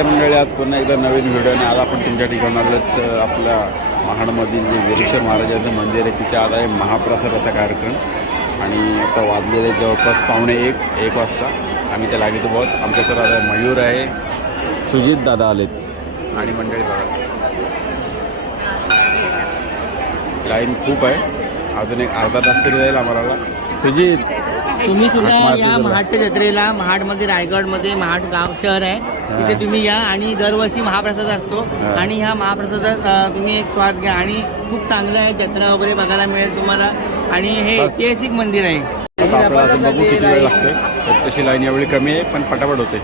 नमस्ते मंडळी, आज पुन्हा एकदा नवीन व्हिडिओने आज आपण तुमच्या ठिकाणालाच आपल्या महाडमधील जे वीरेश्वर महाराजांचं मंदिर आहे तिथे आज आहे महाप्रसादाचा कार्यक्रम. आणि आता वाजलेले जवळपास 1:45 वाजता आम्ही त्या लाईनीत उभं आहोत. आमच्याकडे आता मयूर आहे, सुजित दादा आलेत आणि मंडळी बघा लाईन खूप आहे. अजून एक अर्धा तास तरी जाईल आम्हाला. सुजित, तुम्ही सुद्धा या महाडच्या जत्रेला, महाडमध्ये रायगडमध्ये महाड गाव शहर आहे तिथे तुम्ही या. आणि दरवर्षी महाप्रसाद असतो आणि ह्या महाप्रसादात तुम्ही एक स्वाद घ्या आणि खूप चांगलं आहे. जत्रा वगैरे बघायला मिळेल तुम्हाला आणि हे ऐतिहासिक मंदिर आहे. बघू किती वेळ लागतोय. तशी लाईन एवढी कमी आहे पण पटापट होते.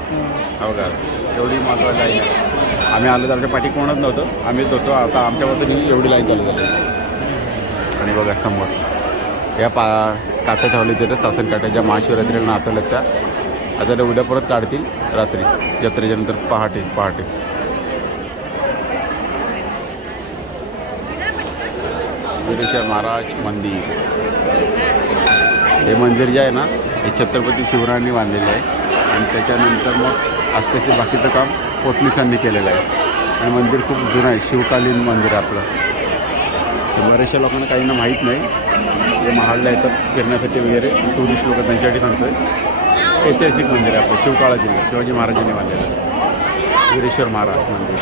हो का, एवढी महत्त्वाची लाईन आहे. आम्ही आलो तर आमच्या पाठी कोणच नव्हतं, आम्हीच होतो. आता आमच्याबद्दल एवढी लाईन चालू झाली. आणि बघा समोर या काट्या ठेवल्या तिथे शासन काट्या ज्या महाशिवरात्रीला नाचवल्यात त्या आता उद्या परत काढतील रात्री जत्रेच्या नंतर पहाटे. वीरेश्वर महाराज मंदिर, हे मंदिर जे आहे ना हे छत्रपती शिवरायांनी बांधलेलं आहे आणि त्याच्यानंतर मग असल्याचे बाकीचं काम पोटलिसांनी केलेलं आहे. आणि मंदिर खूप जुनं आहे, शिवकालीन मंदिर आहे आपलं. बऱ्याचशा लोकांना काहींना माहीत नाही, ते महाडला येतात फिरण्यासाठी वगैरे टुरिस्ट लोक त्यांच्यासाठी सांगतोय. ऐतिहासिक मंदिर आहे आपलं, शिवकाळातील शिवाजी महाराजांनी बांधलेलं वीरेश्वर महाराज मंदिर.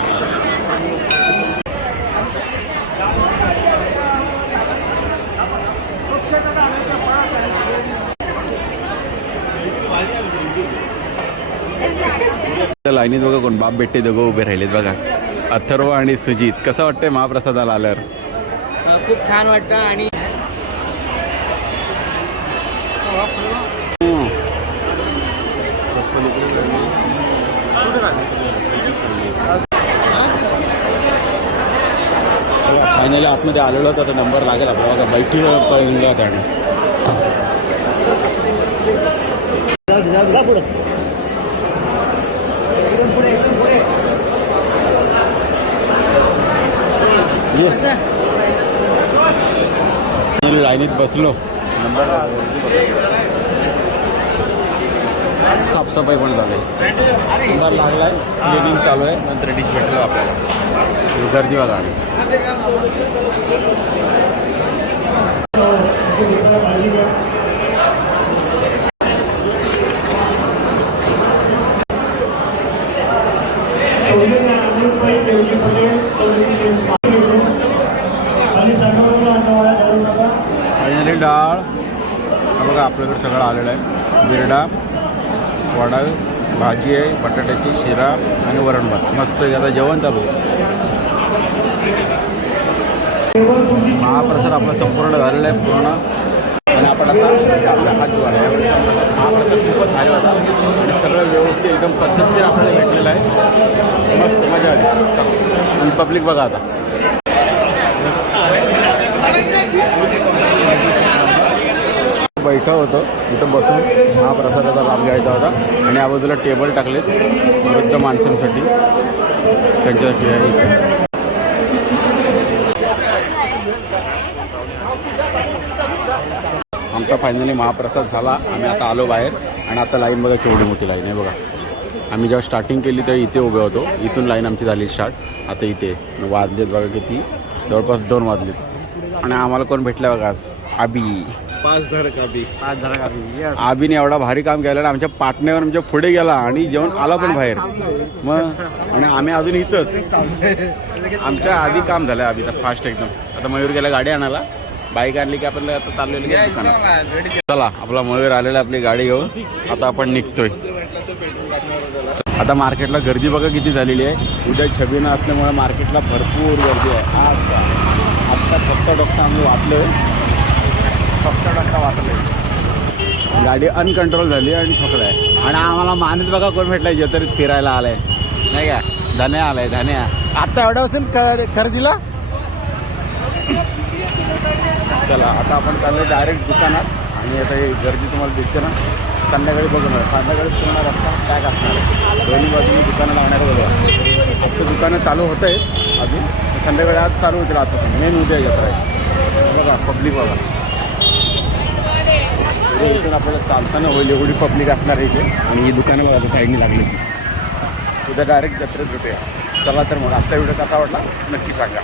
लाईनीत बघा कोण बाप बेटे दोघं उभे राहिलेत बघा, अथर्व आणि सुजित. कसं वाटतंय महाप्रसादाला आल्यावर? खूप छान वाटतं. आणि फायनली आतमध्ये आलेलो होतं, आता नंबर लागेल आपला बघा. बैठीवर पहिला होता आणि लाईनीत बसलो. साफसफाई पण झाली, नंबर लागलाय, क्लिनिंग चालू आहे. नंतर डिश भेटलो आपल्याला. गर्दी बघा. फायनली डाळ बघा आपल्याकडे सगळं आलेलं आहे. बिरडा, वडा, भाजी आहे, बटाट्याची, शिरा आणि वरण भात. मस्त आता जेवण चालू आहे. महाप्रसाद आपला संपूर्ण झालेला आहे पूर्ण. आणि आपण आता आपला हात धुवायला आहे. महाप्रसाद खूपच भारी होता आणि सगळं व्यवस्थित एकदम पद्धतशीर आपल्याला भेटलेलं आहे. मस्त मजा आली. चला, आणि पब्लिक बघा आता. बैठा होतो इथं बसून महाप्रसादाचा लाभ घ्यायचा होता. आणि या बाजूला टेबल टाकलेत वृद्ध माणसांसाठी, त्यांच्यासाठी आहे. आमचा फायनली महाप्रसाद झाला. आम्ही आता आलो बाहेर आणि आता लाईन बघा केवढी मोठी लाईन आहे बघा. आम्ही जेव्हा स्टार्टिंग केली तेव्हा इथे उभे होतो, इथून लाईन आमची झाली स्टार्ट. आता इथे वाजलेत बघा किती, जवळपास 2 वाजलेत. आणि आम्हाला कोण भेटलं बघा आज, आबी. पाचधारक आबी. आबीने एवढा भारी काम केलं ना, आमच्या पाटण्यावर आमच्या पुढे गेला आणि जेवण आला पण बाहेर मग. आणि आम्ही अजून इथंच, आमच्या आधी काम झालं आबीचा फास्ट एकदम. आता मयूर गेला गाडी आणायला, बाईक आणली की आपल्याला आता चाललेलं की दुकानात. चला, आपला मयूर आलेला आपली गाडी घेऊन. आता आपण निघतोय. आता मार्केटला गर्दी बघा किती झालेली आहे. उद्या छबिना असल्यामुळे मार्केटला भरपूर गर्दी आहे. आत्ता फक्त डॉक्टर आम्ही वाचलोय, फक्त डॉक्टर वाचले. गाडी अनकंट्रोल झाली आणि ठोकलं आहे. आणि आम्हाला मानत बघा कोण भेटलाय, जत्रेत फिरायला आलाय नाही का, धन्या आलाय. धन्या आता एवढं असेल खरेदीला. चला, आता आपण चाललो डायरेक्ट दुकानात. आणि आता ही गर्दी तुम्हाला दिसते ना, संध्याकाळी बघणार. संध्याकाळी पूर्ण रस्ता पॅक असणार आहे, दोन्ही बाजूने दुकानं लावणार बघा. फक्त दुकानं चालू होत आहेत अजून, संध्याकाळी आज चालू होतील. आता मेन उद्या जत्रा आहे बघा. पब्लिक बघा इथून आपल्याला चालताना होईल एवढी पब्लिक असणार आहे इथे. आणि ही दुकानं बघा साईडनी लागली. उद्या डायरेक्ट जत्रेत भेटूया. चला तर मग आजचा व्हिडिओ कसा आवडला नक्की सांगा.